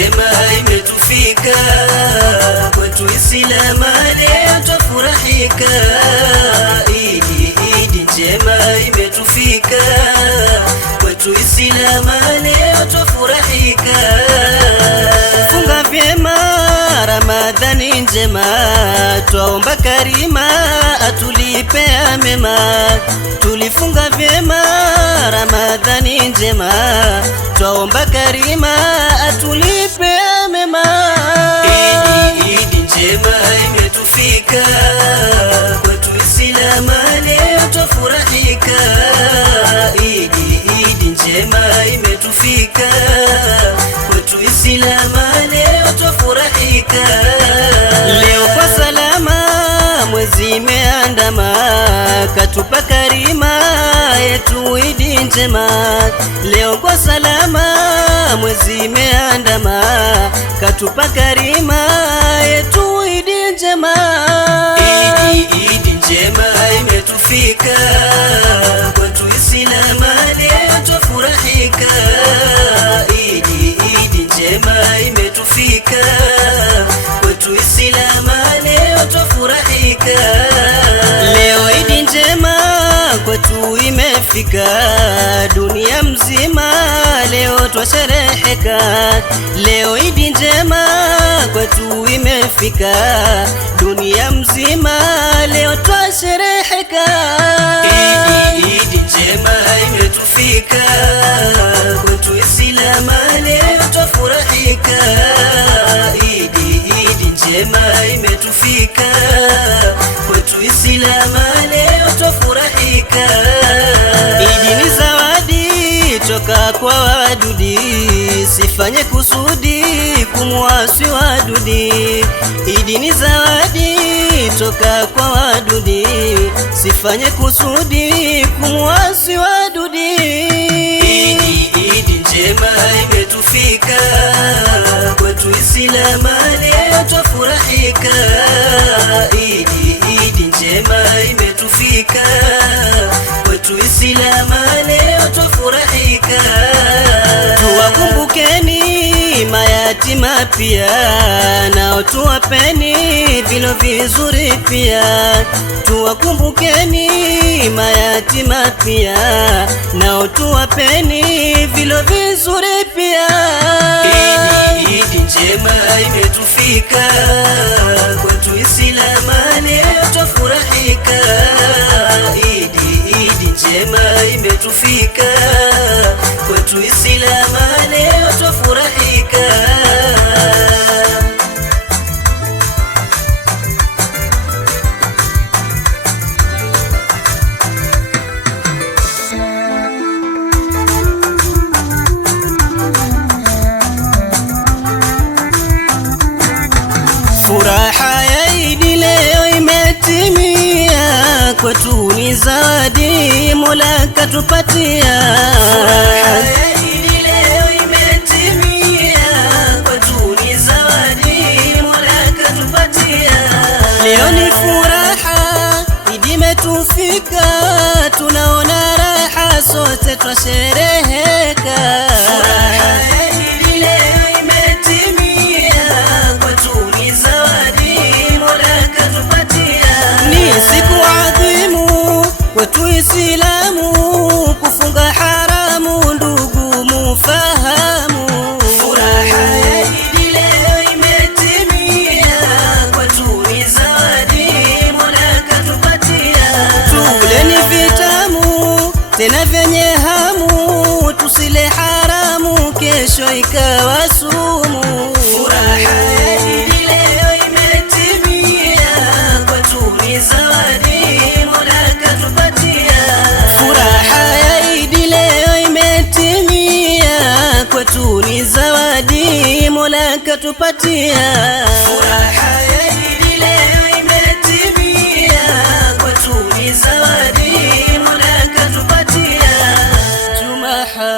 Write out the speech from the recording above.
njema imetufika, kwetu Islama leo twafurahika. Idi njema imetufika, kwetu Islama leo twafurahika. Funga vyema Ramadhani njema, twaomba Karima atulipea mema. Tulifunga vyema Ramadhani njema, twaomba Karima atulipea mema. Idi njema imetufika, kwetu Islama leo twafurahika. Idi njema imetufika, kwetu Islama leo twafurahika. Leo kwa salama mwezi imeandama, katupa Karima yetu Idi njema. Leo kwa salama mwezi imeandama, katupa Karima yetu Idi njema. Idi njema imetufika, kwetu Islama leo twafurahika. Idi njema imetufika, kwetu Islama leo twafurahika. Leo Idi njema kwetu imefika, dunia mzima leo twashereheka. Leo Idi njema kwetu imefika, dunia mzima leo twashereheka. Idi njema imetufika, kwetu Islama leo twafurahika. Idi njema imetufika, kwetu Islama leo twafurahika. Idi ni zawadi toka kwa wadudi, sifanye kusudi kumwasi wadudi. Idi ni zawadi toka kwa wadudi, sifanye kusudi kumwasi wadudi. Idi njema imetufika, kwetu Islama leo twafurahika. Idi njema imetufika, kwetu Islama leo twafurahika. Tuwakumbukeni mayatima pia, nao tuwapeni vilo vizuri pia. Tuwakumbukeni mayatima pia, nao tuwapeni vilo vizuri pia. Idi njema imetufika, kwetu Islama leo twafurahika. Idi njema imetufika, kwetu Islama leo twafurahika. Furaha ya Idi leo imetimia, kwetu ni zawadi Mola katupatia. Furaha ya Idi leo imetimia, kwetu ni zawadi Mola katupatia. Leo ni furaha Idi imetufika, tunaona raha sote twashereheka. Furaha ya Idi leo imetimia, kwetu ni zawadi Mola katupatia. Ni siku adhimu kwetu Islamu, kufunga haramu ndugu mufahamu. Furaha ya Idi leo imetimia, kwetu ni zawadi Mola katupatia. Tuleni vitamu tena vyenye hamu, tusile haramu kesho ikawa sumu. Furaha ya Idi leo imetimia, kwetu ni zawadi Mola katupatia. Furaha ya Idi leo imetimia, kwetu ni zawadi Mola katupatia. Furaha ya Idi leo imetimia, kwetu ni zawadi Mola katupatia. Jumaha